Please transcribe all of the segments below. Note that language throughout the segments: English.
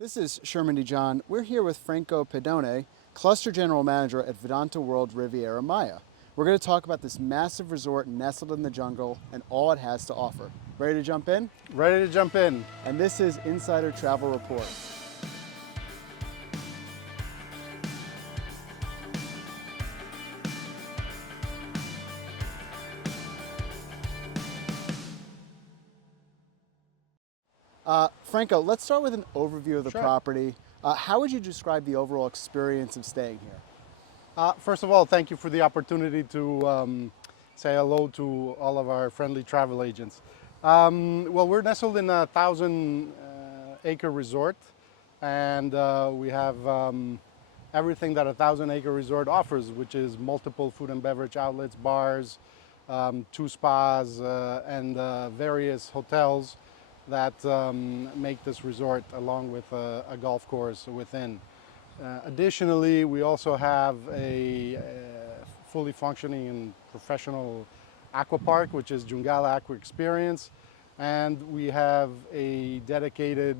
This is Sherman DeJon. We're here with Franco Pedone, Cluster General Manager at VidantaWorld Riviera Maya. We're going to talk about this massive resort nestled in the jungle and all it has to offer. Ready to jump in? Ready to jump in. And this is Insider Travel Report. Franco, let's start with an overview of the Sure. property. How would you describe the overall experience of staying here? First of all, thank you for the opportunity to say hello to all of our friendly travel agents. Well, we're nestled in a 1,000-acre resort, and we have everything that a 1,000-acre resort offers, which is multiple food and beverage outlets, bars, 2 spas, and various hotels that make this resort, along with a golf course within. Additionally, we also have a fully functioning and professional aqua park, which is Jungala Aqua Experience, and we have a dedicated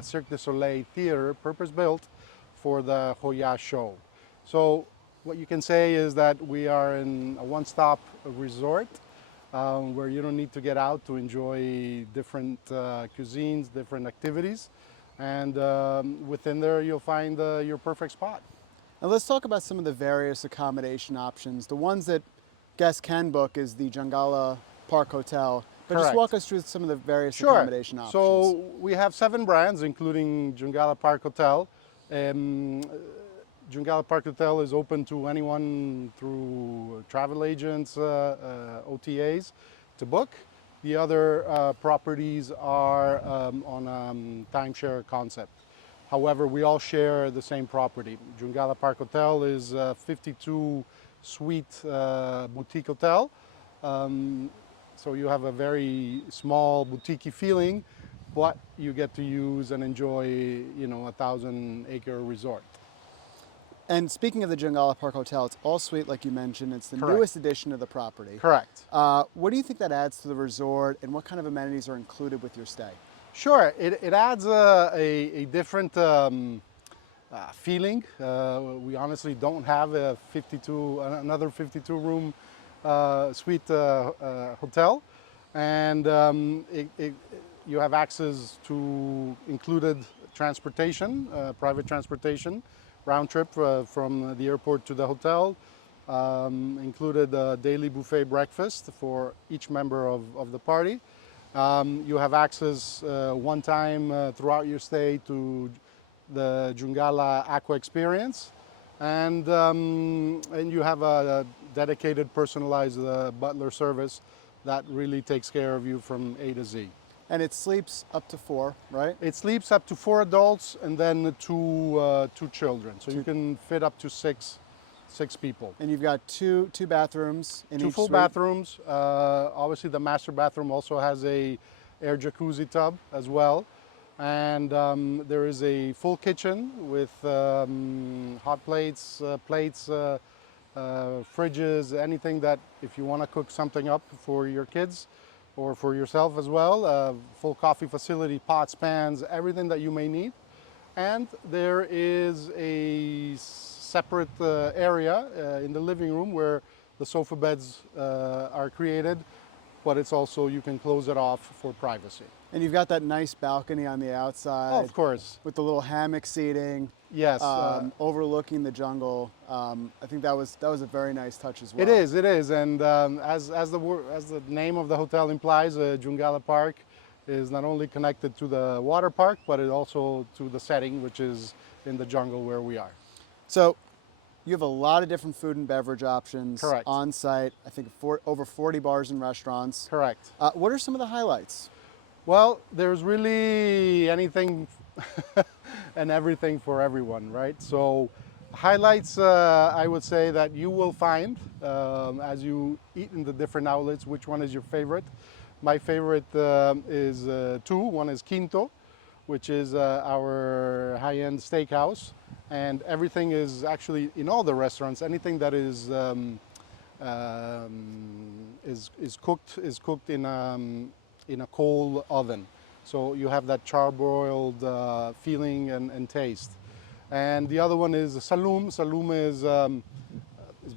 Cirque du Soleil theater, purpose-built for the Hoya show. So what you can say is that we are in a one-stop resort where you don't need to get out to enjoy different cuisines, different activities. And within there, you'll find your perfect spot. Now let's talk about some of the various accommodation options. The ones that guests can book is the Jungala Park Hotel. But just Correct. walk us through some of the various Sure. accommodation options. So we have 7 brands, including Jungala Park Hotel. Jungala Park Hotel is open to anyone through travel agents, OTAs to book. The other properties are on a timeshare concept. However, we all share the same property. Jungala Park Hotel is a 52 suite boutique hotel. So you have a very small boutique feeling, but you get to use and enjoy, a 1,000-acre resort. And speaking of the Jungle Park Hotel, it's all suite like you mentioned. It's the Correct. newest addition to the property. Correct. What do you think that adds to the resort, and what kind of amenities are included with your stay? Sure, it adds a different feeling. We honestly don't have another 52 room suite hotel, and you have access to included transportation, private transportation, round trip from the airport to the hotel, included a daily buffet breakfast for each member of the party. You have access one time throughout your stay to the Jungala Aqua Experience, and you have a dedicated personalized butler service that really takes care of you from A to Z. And it sleeps up to 4, right? It sleeps up to 4 adults and then two children, so you can fit up to six people. And you've got two bathrooms in 2 each full suite. bathrooms. Obviously, the master bathroom also has a air jacuzzi tub as well, and there is a full kitchen with hot plates, fridges, anything that if you want to cook something up for your kids or for yourself as well. Full coffee facility, pots, pans, everything that you may need. And there is a separate area in the living room where the sofa beds are created, but it's also, you can close it off for privacy. And you've got that nice balcony on the outside. Oh, of course. With the little hammock seating. Yes. Overlooking the jungle. I think that was a very nice touch as well. It is, and as the name of the hotel implies, Jungala Park is not only connected to the water park, but it also to the setting, which is in the jungle where we are. So you have a lot of different food and beverage options. Correct. On site. I think over 40 bars and restaurants. Correct. What are some of the highlights? Well, there's really anything and everything for everyone, right? So highlights, I would say that you will find as you eat in the different outlets, which one is your favorite. My favorite is 2. One is Quinto, which is our high-end steakhouse, and everything is actually in all the restaurants. Anything that is cooked in a coal oven. So you have that charbroiled feeling and taste. And the other one is Saloom. Saloom is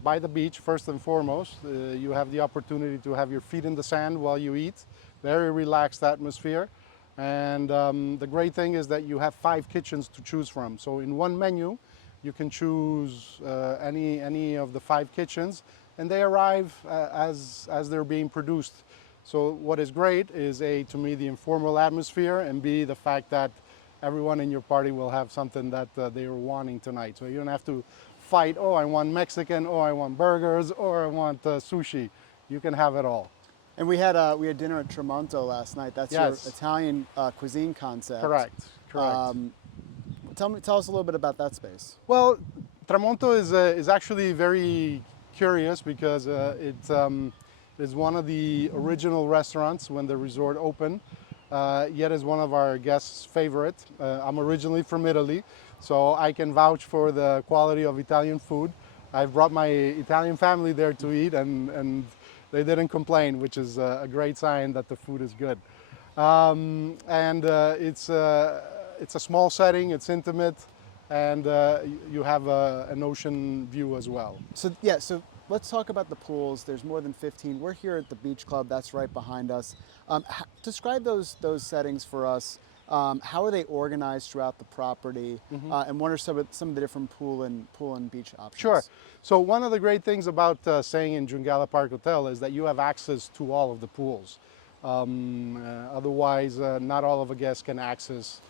by the beach first and foremost. You have the opportunity to have your feet in the sand while you eat. Very relaxed atmosphere. And the great thing is that you have 5 kitchens to choose from. So in one menu, you can choose any of the 5 kitchens, and they arrive as they're being produced. So what is great is A, to me, the informal atmosphere, and B, the fact that everyone in your party will have something that they are wanting tonight. So you don't have to fight, oh, I want Mexican, oh, I want burgers, or I want sushi. You can have it all. And we had dinner at Tramonto last night. That's Yes. your Italian cuisine concept. Correct, correct. Tell us a little bit about that space. Well, Tramonto is actually very curious because it is one of the original restaurants when the resort opened. Yet is one of our guests' favorite. I'm originally from Italy, so I can vouch for the quality of Italian food. I've brought my Italian family there to eat, and they didn't complain, which is a great sign that the food is good. It's a small setting, it's intimate, and you have an ocean view as well. So yeah, so let's talk about the pools. There's more than 15. We're here at the Beach Club. That's right behind us. Describe those settings for us. How are they organized throughout the property, and what are some of the different pool and beach options? Sure. So one of the great things about staying in Jungala Park Hotel is that you have access to all of the pools. Otherwise, not all of the guests can access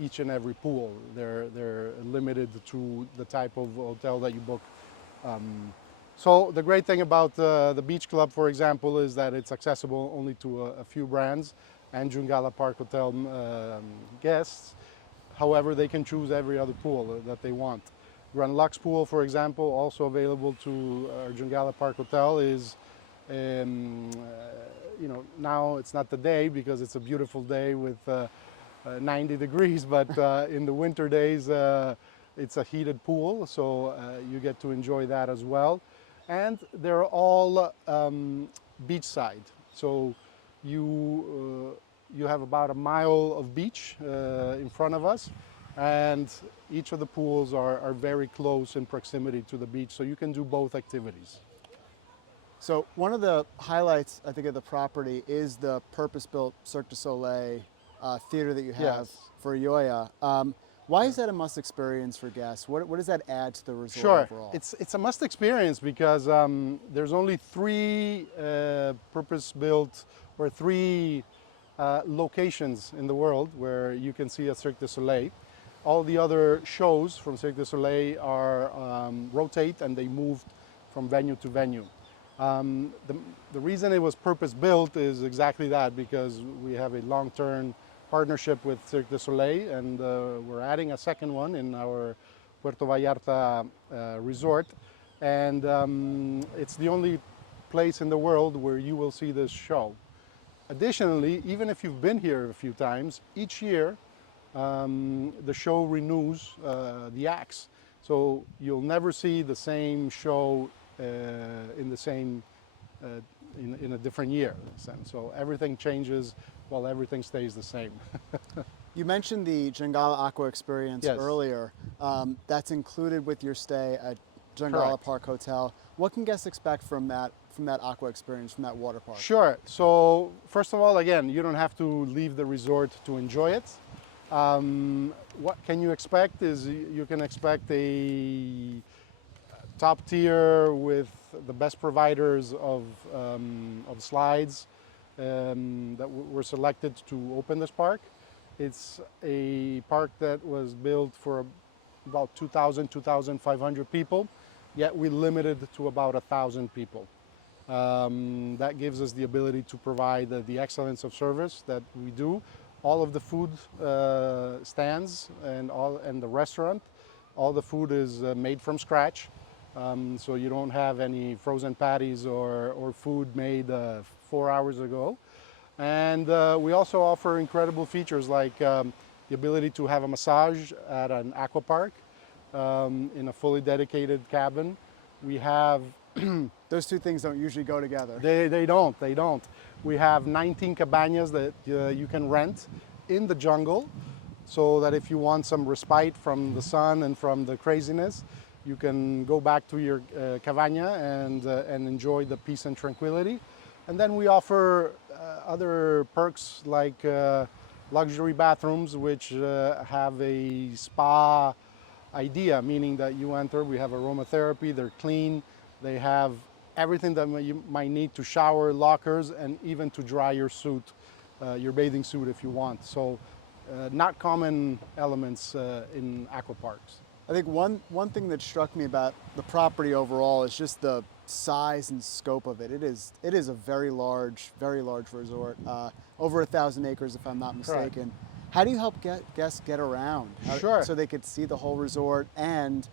each and every pool. They're limited to the type of hotel that you book. So the great thing about the Beach Club, for example, is that it's accessible only to a few brands and Jungala Park Hotel guests. However, they can choose every other pool that they want. Grand Lux Pool, for example, also available to our Jungala Park Hotel, is now it's not the day because it's a beautiful day with 90 degrees, but in the winter days it's a heated pool, so you get to enjoy that as well. And they're all beachside, so you have about a mile of beach in front of us, and each of the pools are very close in proximity to the beach, so you can do both activities. So one of the highlights, I think, of the property is the purpose-built Cirque du Soleil theater that you have Yes. for Yoya. Why is that a must experience for guests? What does that add to the resort Sure, overall? it's a must experience because there's only 3 purpose-built or 3 locations in the world where you can see a Cirque du Soleil. All the other shows from Cirque du Soleil are rotate and they move from venue to venue. The reason it was purpose-built is exactly that, because we have a long-term partnership with Cirque du Soleil, and we're adding a second one in our Puerto Vallarta resort. And it's the only place in the world where you will see this show. Additionally, even if you've been here a few times, each year the show renews the acts. So you'll never see the same show in the same in a different year. So everything changes while everything stays the same. You mentioned the Jungle Aqua Experience Yes. earlier. That's included with your stay at Jungle Correct. Park Hotel. What can guests expect from that aqua experience, from that water park? Sure. So first of all, again, you don't have to leave the resort to enjoy it. What can you expect is you can expect a top tier with the best providers of slides that were selected to open this park. It's a park that was built for about 2,000, 2,500 people, yet we limited to about 1,000 people. That gives us the ability to provide the excellence of service that we do. All of the food stands and the restaurant, all the food is made from scratch. So you don't have any frozen patties or food made 4 hours ago. And we also offer incredible features like the ability to have a massage at an aqua park in a fully dedicated cabin. We have Those two things don't usually go together. They don't. We have 19 cabanas that you can rent in the jungle, so that if you want some respite from the sun and from the craziness, you can go back to your cabana and enjoy the peace and tranquility. And then we offer other perks like luxury bathrooms, which have a spa idea, meaning that you enter, we have aromatherapy, they're clean, they have everything that you might need to shower, lockers, and even to dry your suit, your bathing suit if you want. So not common elements in aqua parks. I think one thing that struck me about the property overall is just the size and scope of it. It is a very large resort, over 1,000 acres if I'm not mistaken. Correct. How do you help guests get around? Sure. So they could see the whole resort, and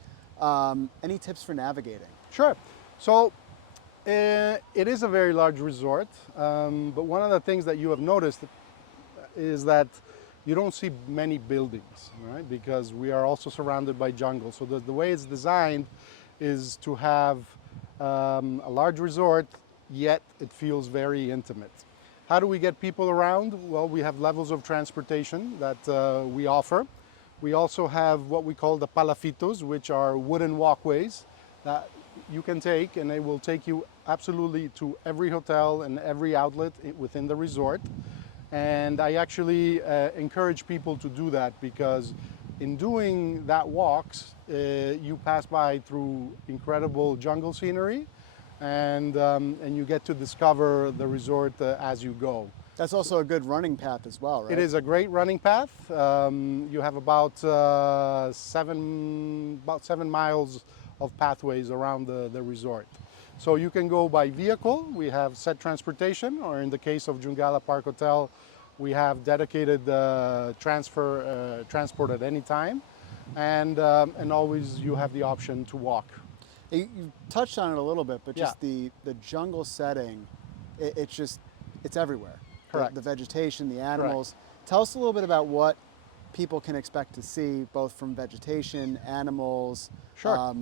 any tips for navigating? Sure. So it is a very large resort, but one of the things that you have noticed is that you don't see many buildings, right? Because we are also surrounded by jungle. So the way it's designed is to have a large resort, yet it feels very intimate. How do we get people around? Well, we have levels of transportation that we offer. We also have what we call the palafitos, which are wooden walkways that you can take, and they will take you absolutely to every hotel and every outlet within the resort. And I actually encourage people to do that, because in doing that walks, you pass by through incredible jungle scenery, and you get to discover the resort as you go. That's also a good running path as well, right? It is a great running path. You have about 7 miles of pathways around the resort. So you can go by vehicle. We have set transportation, or in the case of Jungala Park Hotel, we have dedicated transport at any time, and always you have the option to walk. You touched on it a little bit, but just Yeah. the jungle setting, it's everywhere. Correct. The vegetation, the animals. Tell us a little bit about what people can expect to see, both from vegetation, animals. Sure.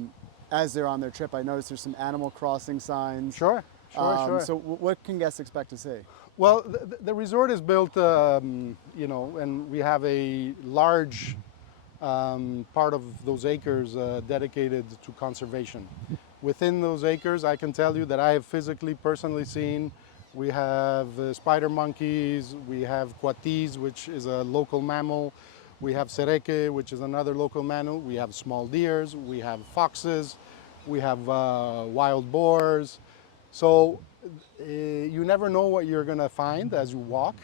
As they're on their trip, I noticed there's some Animal Crossing signs. Sure. So what can guests expect to see? Well, the resort is built, and we have a large part of those acres dedicated to conservation. Within those acres, I can tell you that I have personally seen, we have spider monkeys, we have coatis, which is a local mammal, we have sereke, which is another local mammal, we have small deers, we have foxes, we have wild boars. So you never know what you're going to find as you walk.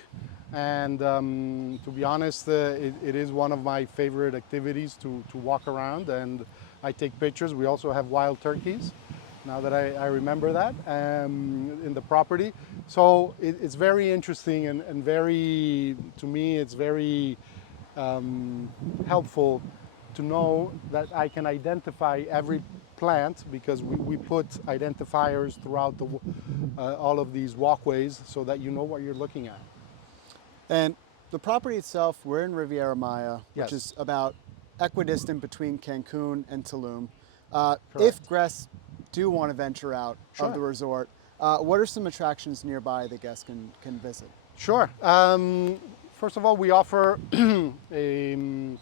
And to be honest, it is one of my favorite activities to walk around, and I take pictures. We also have wild turkeys, now that I remember that, in the property. So it's very interesting, and very, to me, it's very helpful to know that I can identify every plant, because we put identifiers throughout all of these walkways, so that you know what you're looking at. And the property itself, we're in Riviera Maya, Yes. which is about equidistant between Cancun and Tulum. Correct. If guests do want to venture out Sure. of the resort, what are some attractions nearby that guests can visit? Sure. First of all, we offer an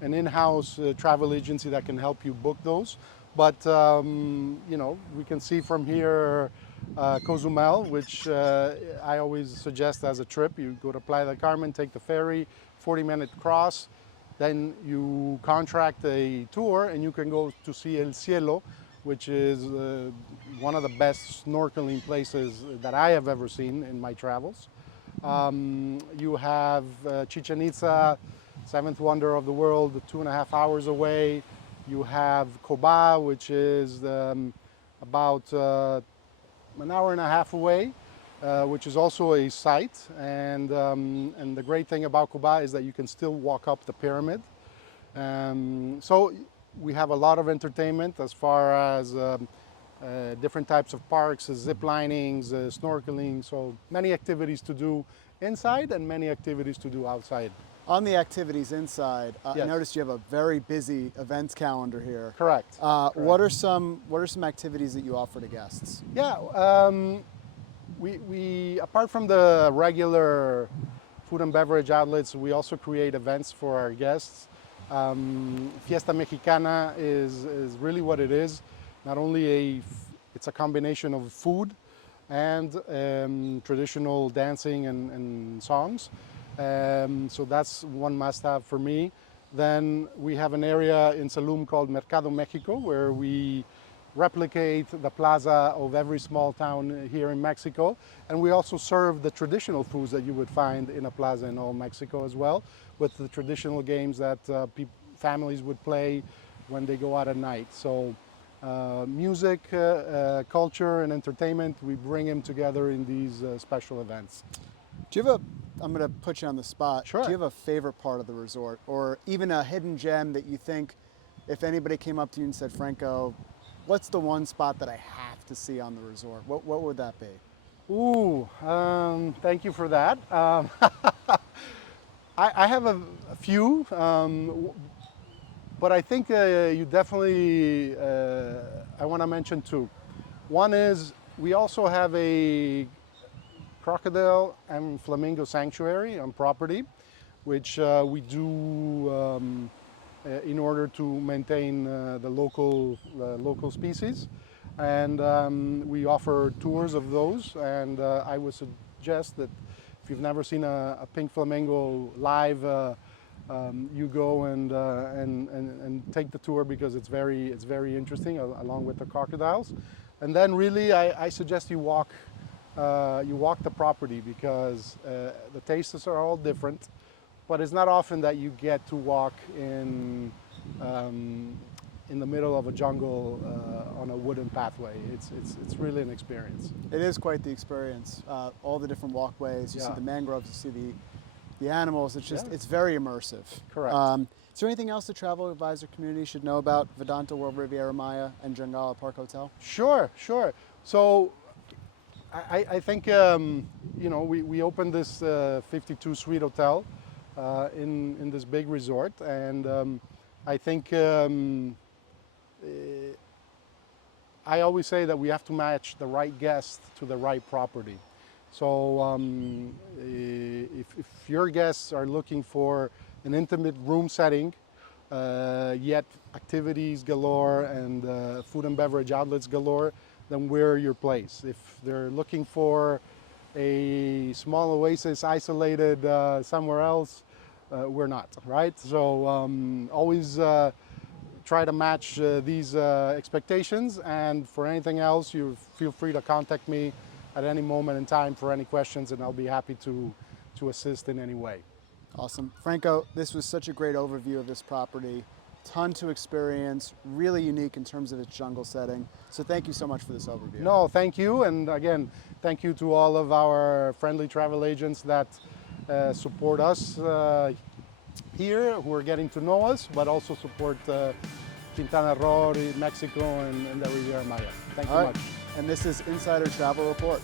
in-house travel agency that can help you book those. But we can see from here Cozumel, which I always suggest as a trip. You go to Playa del Carmen, take the ferry, 40-minute cross, then you contract a tour, and you can go to see El Cielo, which is one of the best snorkeling places that I have ever seen in my travels. You have Chichen Itza, seventh wonder of the world, 2.5 hours away. You have Coba, which is about an hour and a half away, which is also a site. And the great thing about Coba is that you can still walk up the pyramid. So we have a lot of entertainment as far as different types of parks, zip linings, snorkeling. So many activities to do inside and many activities to do outside. On the activities inside, I Yes. noticed you have a very busy events calendar here. Correct. What are some activities that you offer to guests? Yeah, we apart from the regular food and beverage outlets, we also create events for our guests. Fiesta Mexicana is really what it is. Not only it's a combination of food and traditional dancing and songs. So that's one must-have for me. Then we have an area in Tulum called Mercado Mexico, where we replicate the plaza of every small town here in Mexico. And we also serve the traditional foods that you would find in a plaza in all Mexico as well, with the traditional games that families would play when they go out at night. So music, culture, and entertainment, we bring them together in these special events. Do you have I'm going to put you on the spot. Sure. Do you have a favorite part of the resort, or even a hidden gem that you think, if anybody came up to you and said, Franco, what's the one spot that I have to see on the resort? What would that be? Ooh, thank you for that. I have a few, but I think you definitely, I want to mention two. One is we also have a crocodile and flamingo sanctuary on property, which we do in order to maintain the local species. And we offer tours of those, and I would suggest that if you've never seen a pink flamingo live, you go and take the tour, because it's very interesting, along with the crocodiles. And then really I suggest you walk the property, because the tastes are all different, but it's not often that you get to walk in the middle of a jungle on a wooden pathway. It's really an experience. It is quite the experience. All the different walkways, you see the mangroves, you see the animals. It's just, it's very immersive. Correct. Is there anything else the travel advisor community should know about VidantaWorld Riviera Maya and Jungala Park Hotel? Sure. So I think we opened this 52 suite hotel in this big resort, and I think I always say that we have to match the right guest to the right property. So if your guests are looking for an intimate room setting, yet activities galore and food and beverage outlets galore, then we're your place. If they're looking for a small oasis isolated somewhere else, we're not, right? So always try to match these expectations, and for anything else, you feel free to contact me at any moment in time for any questions, and I'll be happy to assist in any way. Awesome. Franco, this was such a great overview of this property. Ton to experience, really unique in terms of its jungle setting. So thank you so much for this overview. No, thank you. And again, thank you to all of our friendly travel agents that support us here, who are getting to know us, but also support Quintana Roo, Mexico, and the Riviera Maya. Thank you much. And this is Insider Travel Report.